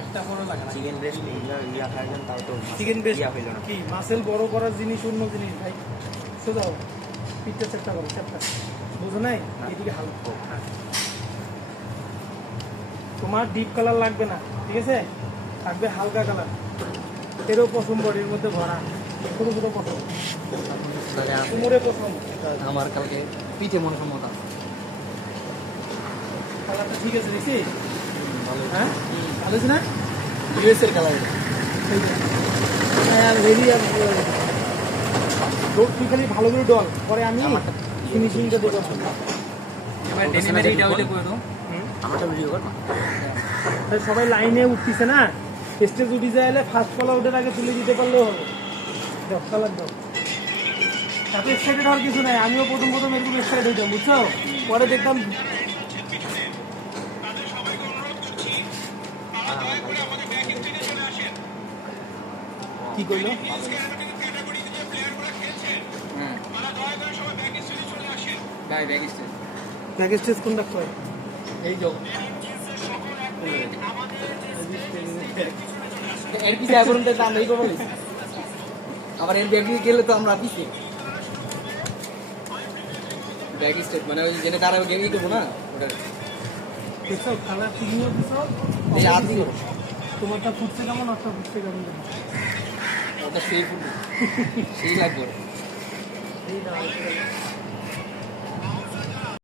একটা বড় লাগে না চিকেন ব্রেস্ট ইয়া খাইলাম তাও তো চিকেন ব্রেস্ট ইয়া হইল না। কি মাসেল বড় করার জিনিস অন্য জিনিস ভাই সোজাও পিঠটা চেষ্টা করো চেষ্টা বুঝো নাই এদিকে হালকা হ্যাঁ। তোমার ডিপ কালার লাগবে না ঠিক আছে থাকবে হালকা কালার এরও পছন্দ এর মধ্যে ভরা ছোটো ছোটো পছন্দ কোমরে পছন্দ আমার কালকে পিঠে মন ক্ষমতা কালারটা ঠিক আছে দেখছি ভালো হ্যাঁ ভালো আছে না ইউএসের কালার হ্যাঁ রেডি আর তুই খালি ভালো করে ডল পরে আমি ফিনিশিংটা দেবো এবার ডেলিভারিটা হইলে করে দাও আমারটা ভিডিও কর তাই সবাই লাইনে উঠতেছে না স্টেজ উঠে যাইলে ফার্স্ট কলা ওঠার আগে তুলে দিতে পারলেও হবে দাও কালার দাও এত এক্সাইটেড হওয়ার কিছু নাই আমিও প্রথম এরকম এক্সাইটেড হইতাম বুঝছো পরে দেখতাম কি করলো হ্যাঁ by backstage backstage কোনটা করে এই যোগ এর পিছে এখন তো আমরা এই করবো আবার এর ব্যাগ গেলে তো আমরা পিছিয়ে ব্যাগ স্টেপ মানে ওই জেনে তারা গেমই করবো না ওটা দেখছো কালার তুমিও দিছো এই আদি করো তোমারটা ফুটছে কেমন ওরটা ফুটছে কেমন ওটা সেই ফুল সেই লাগবে এই দাও